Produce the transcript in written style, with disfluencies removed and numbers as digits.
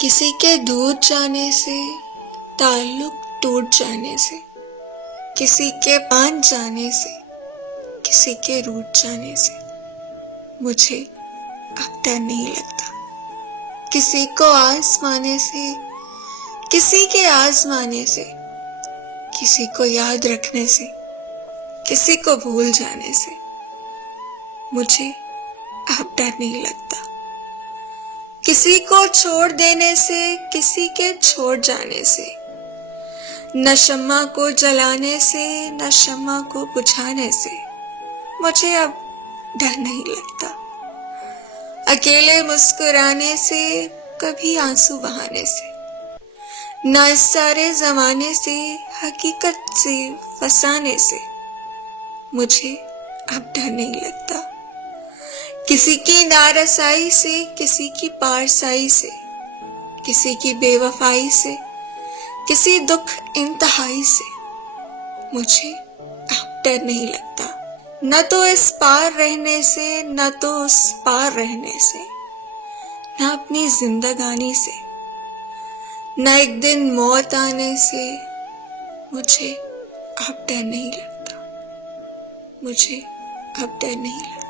किसी के दूर जाने से, ताल्लुक टूट जाने से, किसी के मान जाने से, किसी के रूठ जाने से मुझे अब डर नहीं लगता। किसी को आजमाने से, किसी के आजमाने से, किसी को याद रखने से, किसी को भूल जाने से मुझे अब डर नहीं लगता। किसी को छोड़ देने से, किसी के छोड़ जाने से, न शम्मा को जलाने से, न शम्मा को बुझाने से मुझे अब डर नहीं लगता। अकेले मुस्कुराने से, कभी आंसू बहाने से, न इस सारे जमाने से, हकीकत से फसाने से मुझे अब डर नहीं लगता। किसी की नारसाई से, किसी की पारसाई से, किसी की बेवफाई से, किसी दुख इंतहाई से मुझे अब डर नहीं लगता। न तो इस पार रहने से, न तो उस पार रहने से, न अपनी जिंदगानी से, न एक दिन मौत आने से मुझे अब डर नहीं लगता। मुझे अब डर नहीं लगता।